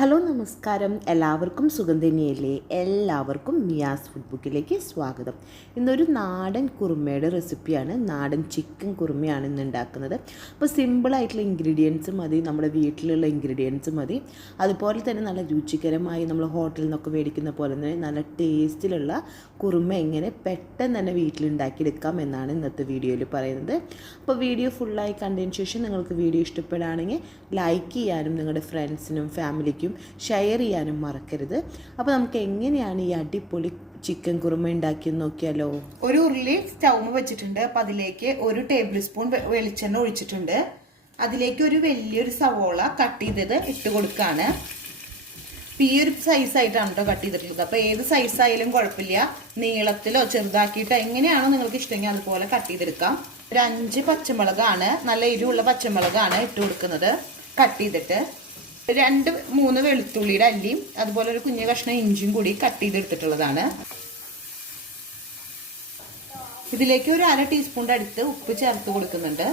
Hello നമസ്കാരം, എല്ലാവർക്കും സുഖം തന്നെയല്ലേ? എല്ലാവർക്കും മിയാസ് ഫുഡ് ബുക്കിലേക്ക് സ്വാഗതം. ഇന്നൊരു നാടൻ കുറുമയുടെ റെസിപ്പിയാണ്. നാടൻ ചിക്കൻ കുറുമയാണ് ഇന്ന് ഉണ്ടാക്കുന്നത്. അപ്പോൾ സിമ്പിളായിട്ടുള്ള ഇൻഗ്രീഡിയൻസ് മതി, നമ്മുടെ വീട്ടിലുള്ള ഇൻഗ്രീഡിയൻസ് മതി. അതുപോലെ തന്നെ നല്ല രുചികരമായി നമ്മൾ ഹോട്ടലിൽ നിന്നൊക്കെ മേടിക്കുന്ന പോലെ തന്നെ നല്ല ടേസ്റ്റിലുള്ള കുറുമ എങ്ങനെ പെട്ടെന്ന് തന്നെ വീട്ടിലുണ്ടാക്കിയെടുക്കാം എന്നാണ് ഇന്നത്തെ വീഡിയോയിൽ പറയുന്നത്. അപ്പോൾ വീഡിയോ ഫുള്ളായി കണ്ടതിന് ശേഷം നിങ്ങൾക്ക് വീഡിയോ ഇഷ്ടപ്പെടുകയാണെങ്കിൽ ലൈക്ക് ചെയ്യാനും നിങ്ങളുടെ ഫ്രണ്ട്സിനും ഫാമിലിക്കും ഷെയർ ചെയ്യാനും മറക്കരുത്. അപ്പോൾ നമുക്ക് എങ്ങനെയാണ് ഈ അടിപൊളി ചിക്കൻ കുറുമ ഉണ്ടാക്കിയെന്ന് നോക്കിയാലോ. ഒരു ഉരുളി സ്റ്റൗമ് വെച്ചിട്ടുണ്ട്. അപ്പം അതിലേക്ക് 1 ടേബിൾ സ്പൂൺ വെളിച്ചെണ്ണ ഒഴിച്ചിട്ടുണ്ട്. അതിലേക്ക് ഒരു വലിയൊരു സവോള കട്ട് ചെയ്തത് ഇട്ട് കൊടുക്കുകയാണ്. ഈ ഒരു സൈസായിട്ടാണ് കേട്ടോ കട്ട് ചെയ്തിട്ടുള്ളത്. അപ്പോൾ ഏത് സൈസായാലും കുഴപ്പമില്ല, നീളത്തിലോ ചെറുതാക്കിയിട്ടോ എങ്ങനെയാണോ നിങ്ങൾക്ക് ഇഷ്ടമെങ്കിൽ അതുപോലെ കട്ട് ചെയ്തെടുക്കാം. ഒരു 5 പച്ചമുളകാണ്, നല്ല എരിവുള്ള പച്ചമുളകാണ് ഇട്ട് കൊടുക്കുന്നത് കട്ട് ചെയ്തിട്ട്. 2-3 വെളുത്തുള്ളിയുടെ അല്ലിയും അതുപോലെ ഒരു കുഞ്ഞു കഷ്ണം ഇഞ്ചിയും കൂടി കട്ട് ചെയ്തെടുത്തിട്ടുള്ളതാണ്. ഇതിലേക്ക് ഒരു 1/2 ടീസ്പൂണിൻ്റെ അടുത്ത് ഉപ്പ് ചേർത്ത് കൊടുക്കുന്നുണ്ട്.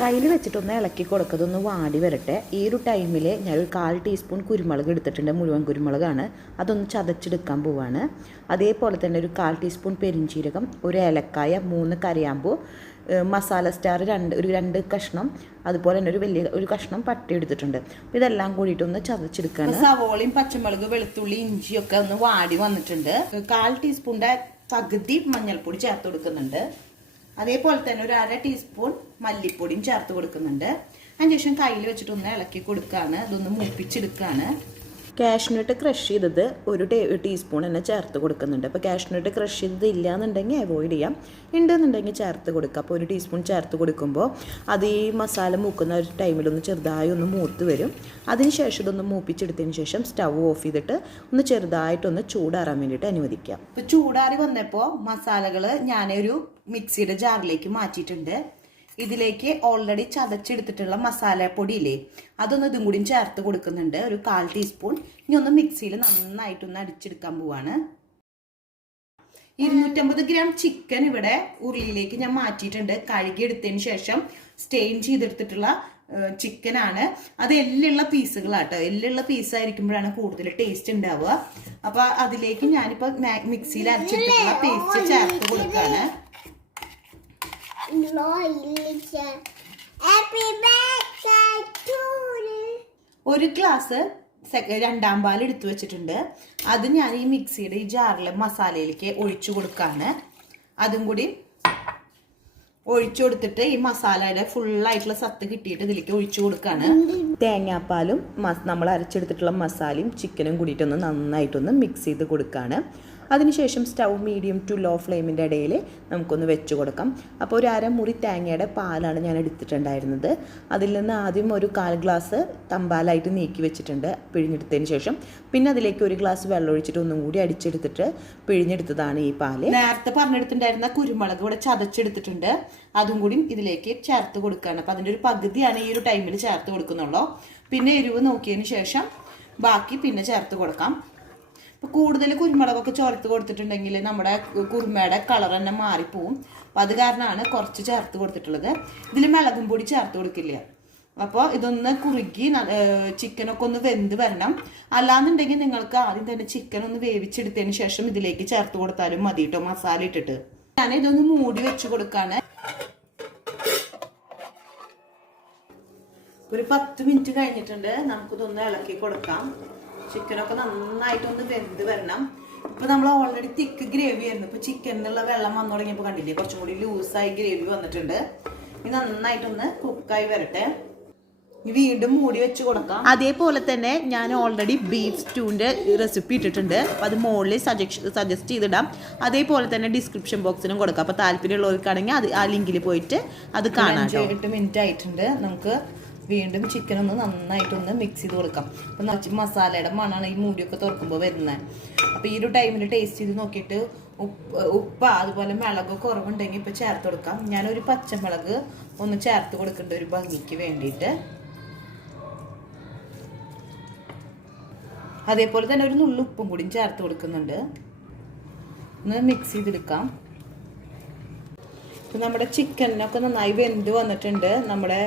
കയ്യിൽ വെച്ചിട്ടൊന്ന് ഇളക്കി കൊടുക്കതൊന്ന് വാടി വരട്ടെ. ഈ ഒരു ടൈമിൽ ഞാനൊരു 1/4 ടീസ്പൂൺ കുരുമുളക് എടുത്തിട്ടുണ്ട്, മുഴുവൻ കുരുമുളകാണ്. അതൊന്ന് ചതച്ചെടുക്കാൻ പോവാണ്. അതേപോലെ തന്നെ ഒരു 1/4 ടീസ്പൂൺ പെരിഞ്ചീരകം, ഒരു ഏലക്കായ, 3 കറിയാമ്പൂ, മസാല സ്റ്റാർ 2 കഷ്ണം, അതുപോലെ തന്നെ ഒരു കഷ്ണം പട്ട എടുത്തിട്ടുണ്ട്. അപ്പോൾ ഇതെല്ലാം കൂടിയിട്ടൊന്ന് ചതച്ചെടുക്കുകയാണ്. സവോളയും പച്ചമുളക് വെളുത്തുള്ളി ഇഞ്ചിയൊക്കെ ഒന്ന് വാടി വന്നിട്ടുണ്ട്. 1/4 ടീസ്പൂണിൻ്റെ പകുതി മഞ്ഞൾപ്പൊടി ചേർത്ത് കൊടുക്കുന്നുണ്ട്. അതേപോലെ തന്നെ ഒരു 1/2 ടീസ്പൂൺ മല്ലിപ്പൊടിയും ചേർത്ത് കൊടുക്കുന്നുണ്ട്. അതിനുശേഷം കയ്യിൽ വെച്ചിട്ടൊന്ന് ഇളക്കി കൊടുക്കുകയാണ്. ഇതൊന്ന് മൂപ്പിച്ചെടുക്കുകയാണ്. കാഷ്നട്ട് ക്രഷ് ചെയ്തത് ഒരു ടീസ്പൂൺ തന്നെ ചേർത്ത് കൊടുക്കുന്നുണ്ട്. അപ്പോൾ കാഷ്നട്ട് ക്രഷ് ചെയ്തത് ഇല്ലയെന്നുണ്ടെങ്കിൽ അവോയ്ഡ് ചെയ്യാം, ഉണ്ടെന്നുണ്ടെങ്കിൽ ചേർത്ത് കൊടുക്കുക. അപ്പോൾ 1 ടീസ്പൂൺ ചേർത്ത് കൊടുക്കുമ്പോൾ അത് ഈ മസാല മൂക്കുന്ന ഒരു ടൈമിലൊന്ന് ചെറുതായി ഒന്ന് മൂത്ത് വരും. അതിനുശേഷം ഇതൊന്ന് മൂപ്പിച്ചെടുത്തതിന് ശേഷം സ്റ്റവ് ഓഫ് ചെയ്തിട്ട് ഒന്ന് ചെറുതായിട്ടൊന്ന് ചൂടാറാൻ വേണ്ടിയിട്ട് അനുവദിക്കാം. ഇപ്പോൾ ചൂടാറി വന്നപ്പോൾ മസാലകൾ ഞാനൊരു മിക്സിയുടെ ജാറിലേക്ക് മാറ്റിയിട്ടുണ്ട്. ഇതിലേക്ക് ഓൾറെഡി ചതച്ചെടുത്തിട്ടുള്ള മസാലപ്പൊടിയില്ലേ, അതൊന്ന് ഇതും കൂടി ചേർത്ത് കൊടുക്കുന്നുണ്ട്. ഒരു 1/4 ടീസ്പൂൺ. ഇനി ഒന്ന് മിക്സിയിൽ നന്നായിട്ടൊന്ന് അടിച്ചെടുക്കാൻ പോവാണ്. 250 ഗ്രാം ചിക്കൻ ഇവിടെ ഉരുളിയിലേക്ക് ഞാൻ മാറ്റിയിട്ടുണ്ട്. കഴുകിയെടുത്തതിന് ശേഷം സ്റ്റെയിൻ ചെയ്തെടുത്തിട്ടുള്ള ചിക്കനാണ്. അത് എല്ലുള്ള പീസുകളാട്ടോ. എല്ലുള്ള പീസായിരിക്കുമ്പോഴാണ് കൂടുതൽ ടേസ്റ്റ് ഉണ്ടാവുക. അപ്പോൾ അതിലേക്ക് ഞാനിപ്പോൾ മിക്സിയിൽ അരച്ചെടുത്തിട്ടുള്ള പേസ്റ്റ് ചേർത്ത് കൊടുക്കുകയാണ്. ഒരു ഗ്ലാസ് 2ാം പാൽ എടുത്തു വെച്ചിട്ടുണ്ട്. അത് ഞാൻ ഈ മിക്സിയുടെ ഈ ജാറിലെ മസാലയിലേക്ക് ഒഴിച്ചു കൊടുക്കാണ്. അതും കൂടി ഒഴിച്ചു കൊടുത്തിട്ട് ഈ മസാലയുടെ ഫുള്ളായിട്ടുള്ള സത്ത് കിട്ടിയിട്ട് ഇതിലേക്ക് ഒഴിച്ചു കൊടുക്കാണ്. തേങ്ങാപ്പാലും നമ്മൾ അരച്ചെടുത്തിട്ടുള്ള മസാലയും ചിക്കനും കൂടിയിട്ടൊന്ന് നന്നായിട്ടൊന്ന് മിക്സ് ചെയ്ത് കൊടുക്കുകയാണ്. അതിനുശേഷം സ്റ്റൗ മീഡിയം ടു ലോ ഫ്ലെയിമിൻ്റെ ഇടയിൽ നമുക്കൊന്ന് വെച്ച് കൊടുക്കാം. അപ്പോൾ ഒരു 1/2 മുറി തേങ്ങയുടെ പാലാണ് ഞാൻ എടുത്തിട്ടുണ്ടായിരുന്നത്. അതിൽ നിന്ന് ആദ്യം ഒരു 1/4 ഗ്ലാസ് തമ്പാലായിട്ട് നീക്കി വെച്ചിട്ടുണ്ട് പിഴിഞ്ഞെടുത്തതിന് ശേഷം. പിന്നെ അതിലേക്ക് 1 ഗ്ലാസ് വെള്ളം ഒഴിച്ചിട്ട് ഒന്നും കൂടി അടിച്ചെടുത്തിട്ട് പിഴിഞ്ഞെടുത്തതാണ് ഈ പാല്. നേരത്തെ പറഞ്ഞെടുത്തിട്ടുണ്ടായിരുന്ന കുരുമുളക് ഇവിടെ ചതച്ചെടുത്തിട്ടുണ്ട്. അതും കൂടി ഇതിലേക്ക് ചേർത്ത് കൊടുക്കുകയാണ്. അപ്പം അതിൻ്റെ ഒരു പകുതിയാണ് ഈ ഒരു ടൈമിൽ ചേർത്ത് കൊടുക്കുന്നുള്ളൂ. പിന്നെ എരിവ് നോക്കിയതിന് ശേഷം ബാക്കി പിന്നെ ചേർത്ത് കൊടുക്കാം. ഇപ്പോൾ കൂടുതൽ കുരുമുളകൊക്കെ ചേർത്ത് കൊടുത്തിട്ടുണ്ടെങ്കിൽ നമ്മുടെ കുറുമയുടെ കളർ തന്നെ മാറിപ്പോവും. അപ്പം അത് കാരണമാണ് കുറച്ച് ചേർത്ത് കൊടുത്തിട്ടുള്ളത്. ഇതിൽ മുളകും പൊടി ചേർത്ത് കൊടുക്കില്ല. അപ്പോൾ ഇതൊന്ന് കുറുകി ചിക്കനൊക്കെ ഒന്ന് വെന്ത് വരണം. അല്ലാന്നുണ്ടെങ്കിൽ നിങ്ങൾക്ക് ആദ്യം തന്നെ ചിക്കൻ ഒന്ന് വേവിച്ചെടുത്തതിന് ശേഷം ഇതിലേക്ക് ചേർത്ത് കൊടുത്താലും മതി കേട്ടോ, മസാല ഇട്ടിട്ട്. ഞാൻ ഇതൊന്ന് മൂടി വെച്ച് കൊടുക്കാണ്. ഒരു 10 മിനിറ്റ് കഴിഞ്ഞിട്ടുണ്ട്. നമുക്കിതൊന്ന് ഇളക്കി കൊടുക്കാം. ചിക്കനൊക്കെ നന്നായിട്ടൊന്ന് വെന്ത് വരണം. ഇപ്പൊ നമ്മൾ ഓൾറെഡി തിക്ക് ഗ്രേവി ആയിരുന്നു. ഇപ്പൊ ചിക്കനിലുള്ള വെള്ളം വന്നു തുടങ്ങിയപ്പോൾ കണ്ടില്ലേ, കുറച്ചും കൂടി ലൂസായി ഗ്രേവി വന്നിട്ടുണ്ട്. ഇത് നന്നായിട്ടൊന്ന് കുക്കായി വരട്ടെ. വീണ്ടും മൂടി വെച്ച് കൊടുക്കാം. അതേപോലെ തന്നെ ഞാൻ ഓൾറെഡി ബീഫ് സ്റ്റൂവിൻ്റെ റെസിപ്പി ഇട്ടിട്ടുണ്ട്. അപ്പോൾ അത് മുകളിൽ സജസ്റ്റ് ചെയ്തിടാം. അതേപോലെ തന്നെ ഡിസ്ക്രിപ്ഷൻ ബോക്സിനും കൊടുക്കാം. അപ്പോൾ താല്പര്യമുള്ളവർക്കാണെങ്കിൽ അത് ആ ലിങ്കിൽ പോയിട്ട് അത് കാണാം. 8 മിനിറ്റ് ആയിട്ടുണ്ട്. നമുക്ക് വീണ്ടും ചിക്കൻ ഒന്ന് നന്നായിട്ടൊന്ന് മിക്സ് ചെയ്ത് കൊടുക്കാം. അപ്പം മസാലയുടെ മണമാണ് ഈ മൂടിയൊക്കെ തുറക്കുമ്പോൾ വരുന്നത്. അപ്പോൾ ഈ ഒരു ടൈമിൽ ടേസ്റ്റ് ചെയ്ത് നോക്കിയിട്ട് ഉപ്പ് അതുപോലെ മുളക് കുറവുണ്ടെങ്കിൽ ഇപ്പോൾ ചേർത്ത് കൊടുക്കാം. ഞാനൊരു പച്ചമുളക് ഒന്ന് ചേർത്ത് കൊടുക്കേണ്ട ഒരു ഭംഗിക്ക് വേണ്ടിയിട്ട്. അതേപോലെ തന്നെ ഒരു നുള്ളു ഉപ്പും കൂടി ചേർത്ത് കൊടുക്കുന്നുണ്ട്. ഒന്ന് മിക്സ് ചെയ്തെടുക്കാം. അപ്പോൾ നമ്മുടെ ചിക്കനൊക്കെ നന്നായി വെന്ത് വന്നിട്ടുണ്ട്. നമ്മുടെ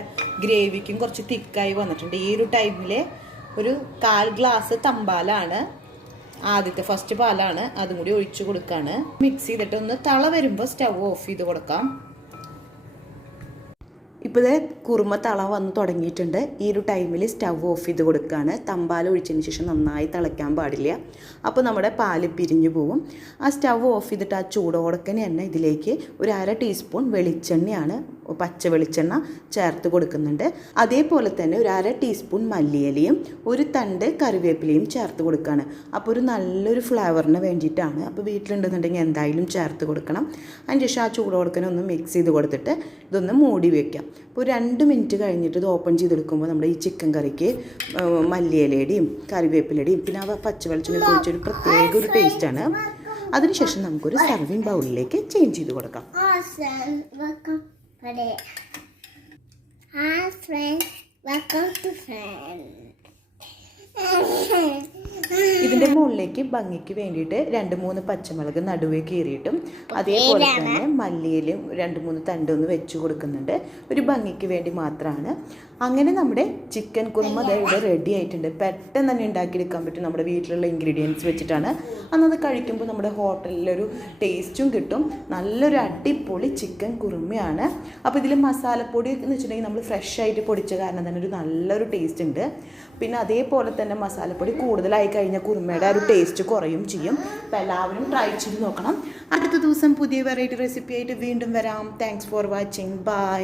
ഗ്രേവിക്കും കുറച്ച് തിക്കായി വന്നിട്ടുണ്ട്. ഈ ഒരു ടൈമിൽ ഒരു 1/4 ഗ്ലാസ് തമ്പാലാണ്, ആദ്യത്തെ ഫസ്റ്റ് പാലാണ്, അതും കൂടി ഒഴിച്ചു കൊടുക്കുകയാണ്. മിക്സ് ചെയ്തിട്ട് ഒന്ന് തള വരുമ്പോൾ സ്റ്റവ് ഓഫ് ചെയ്ത് കൊടുക്കാം. ഇപ്പോൾ ഇത് കുറുമ തള വന്ന് തുടങ്ങിയിട്ടുണ്ട്. ഈ ഒരു ടൈമിൽ സ്റ്റവ് ഓഫ് ചെയ്ത് കൊടുക്കുകയാണ്. തമ്പാൽ ഒഴിച്ചതിന് ശേഷം നന്നായി തിളയ്ക്കാൻ പാടില്ല, അപ്പോൾ നമ്മുടെ പാല് പിരിഞ്ഞു പോകും. ആ സ്റ്റവ് ഓഫ് ചെയ്തിട്ട് ആ ചൂടോടക്കനെ തന്നെ ഇതിലേക്ക് ഒരു 1/2 ടീസ്പൂൺ വെളിച്ചെണ്ണയാണ്, പച്ച വെളിച്ചെണ്ണ ചേർത്ത് കൊടുക്കുന്നുണ്ട്. അതേപോലെ തന്നെ ഒരു 1/2 ടീസ്പൂൺ മല്ലിയിലയും ഒരു തണ്ട് കറിവേപ്പിലയും ചേർത്ത് കൊടുക്കുകയാണ്. അപ്പോൾ ഒരു നല്ലൊരു ഫ്ലേവറിന് വേണ്ടിയിട്ടാണ്. അപ്പോൾ വീട്ടിലുണ്ടെന്നുണ്ടെങ്കിൽ എന്തായാലും ചേർത്ത് കൊടുക്കണം. അതിന് ശേഷം ആ ചൂടോടക്കനെ ഒന്ന് മിക്സ് ചെയ്ത് കൊടുത്തിട്ട് ഇതൊന്ന് മൂടി വയ്ക്കാം. അപ്പോൾ 2 മിനിറ്റ് കഴിഞ്ഞിട്ട് ഇത് ഓപ്പൺ ചെയ്തെടുക്കുമ്പോൾ നമ്മുടെ ഈ ചിക്കൻ കറിക്ക് മല്ലിയിലയുടെയും കറിവേപ്പിലയുടെയും പിന്നെ ആ പച്ചവെളിച്ചെണ്ണ ഒഴിച്ചൊരു പ്രത്യേക ഒരു ടേസ്റ്റാണ്. അതിനുശേഷം നമുക്കൊരു സർവിങ് ബൗളിലേക്ക് ചേഞ്ച് ചെയ്ത് കൊടുക്കാം. ഇതിൻ്റെ മുകളിലേക്ക് ഭംഗിക്ക് വേണ്ടിയിട്ട് 2-3 പച്ചമുളക് നടുവേ കീറിയിട്ടും അതേപോലെ തന്നെ മല്ലിയിലും 2-3 തണ്ടൊന്ന് വെച്ച് കൊടുക്കുന്നുണ്ട്, ഒരു ഭംഗിക്ക് വേണ്ടി മാത്രമാണ്. അങ്ങനെ നമ്മുടെ ചിക്കൻ കുറുമ ഇവിടെ റെഡി ആയിട്ടുണ്ട്. പെട്ടെന്ന് തന്നെ ഉണ്ടാക്കിയെടുക്കാൻ പറ്റും നമ്മുടെ വീട്ടിലുള്ള ഇൻഗ്രീഡിയൻസ് വെച്ചിട്ടാണ്. അന്നത് കഴിക്കുമ്പോൾ നമ്മുടെ ഹോട്ടലിലൊരു ടേസ്റ്റും കിട്ടും. നല്ലൊരു അടിപൊളി ചിക്കൻ കുറുമയാണ്. അപ്പോൾ ഇതിൽ മസാലപ്പൊടി എന്ന് വെച്ചിട്ടുണ്ടെങ്കിൽ നമ്മൾ ഫ്രഷ് ആയിട്ട് പൊടിച്ച കാരണം തന്നെ ഒരു നല്ലൊരു ടേസ്റ്റ് ഉണ്ട്. പിന്നെ അതേപോലെ തന്നെ മസാലപ്പൊടി കൂടുതലായി കഴിഞ്ഞാൽ കുറുമയുടെ ഒരു ടേസ്റ്റ് കുറയും ചെയ്യും. അപ്പോൾ എല്ലാവരും ട്രൈ ചെയ്ത് നോക്കണം. അടുത്ത ദിവസം പുതിയ വെറൈറ്റി റെസിപ്പി ആയിട്ട് വീണ്ടും വരാം. Thanks for watching. ബൈ.